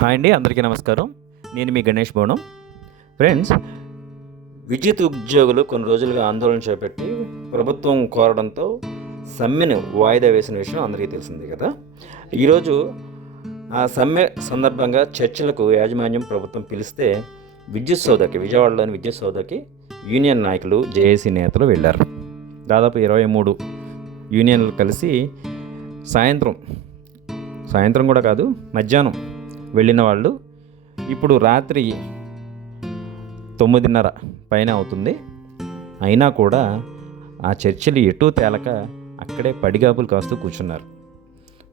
Hi అండి అందరికీ నమస్కారం. నేను మీ గణేష్ భవనం ఫ్రెండ్స్ విద్యుత్ ఉద్యోగులు కొన్ని రోజులుగా ఆందోళన చేపట్టి ప్రభుత్వం కోరడంతో సమ్మెను వాయిదా వేసిన విషయం అందరికీ తెలిసిందే కదా. ఈరోజు ఆ సమ్మె సందర్భంగా చర్చలకు యాజమాన్యం ప్రభుత్వం పిలిస్తే విద్యుత్ సౌదకి విజయవాడలోని విద్యుత్ సౌదకి యూనియన్ నాయకులు జేఏసీ నేతలు వెళ్ళారు. దాదాపు ఇరవై మూడు యూనియన్లు కలిసి సాయంత్రం సాయంత్రం కూడా కాదు మధ్యాహ్నం వెళ్ళిన వాళ్ళు ఇప్పుడు రాత్రి తొమ్మిదిన్నర పైన అవుతుంది. అయినా కూడా ఆ చర్చలు ఎటూ తేలక అక్కడే పడిగాపులు కాస్తూ కూర్చున్నారు.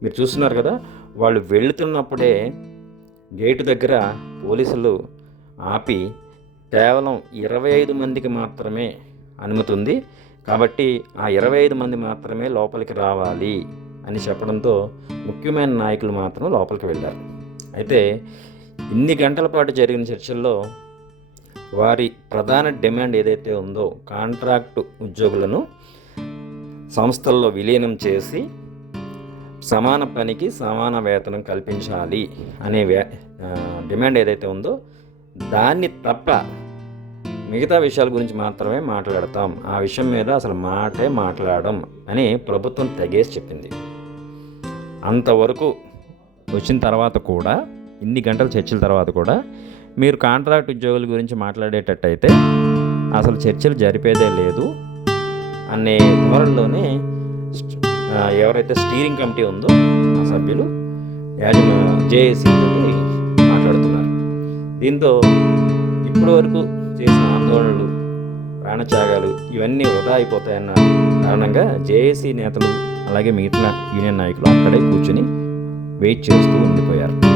మీరు చూస్తున్నారు కదా వాళ్ళు వెళుతున్నప్పుడే గేటు దగ్గర పోలీసులు ఆపి కేవలం ఇరవై ఐదు మందికి మాత్రమే అనుమతి ఉంది కాబట్టి ఆ ఇరవై ఐదు మంది మాత్రమే లోపలికి రావాలి అని చెప్పడంతో ముఖ్యమైన నాయకులు మాత్రం లోపలికి వెళ్ళారు. అయితే ఇన్ని గంటల పాటు జరిగిన చర్చల్లో వారి ప్రధాన డిమాండ్ ఏదైతే ఉందో కాంట్రాక్టు ఉద్యోగులను సంస్థల్లో విలీనం చేసి సమాన పనికి సమాన వేతనం కల్పించాలి అనే వే డిమాండ్ ఏదైతే ఉందో దాన్ని తప్ప మిగతా విషయాల గురించి మాత్రమే మాట్లాడతాం. ఆ విషయం మీద అసలు మాటే మాట్లాడడం అని ప్రభుత్వం తెగేసి చెప్పింది. అంతవరకు వచ్చిన తర్వాత కూడా ఇన్ని గంటల చర్చల తర్వాత కూడా మీరు కాంట్రాక్ట్ ఉద్యోగుల గురించి మాట్లాడేటట్టయితే అసలు చర్చలు జరిపేదే లేదు అనే ధోరణిలోనే ఎవరైతే స్టీరింగ్ కమిటీ ఉందో ఆ సభ్యులు యాజమా జేఏసీతో మాట్లాడుతున్నారు. దీంతో ఇప్పటి వరకు చేసిన ఆందోళనలు ప్రాణత్యాగాలు ఇవన్నీ వృధా అయిపోతాయన్న కారణంగా జేఏసీ నేతలు అలాగే మిగతా యూనియన్ నాయకులు అక్కడే కూర్చుని వెయిట్ చేస్తూ ఉండిపోయారు.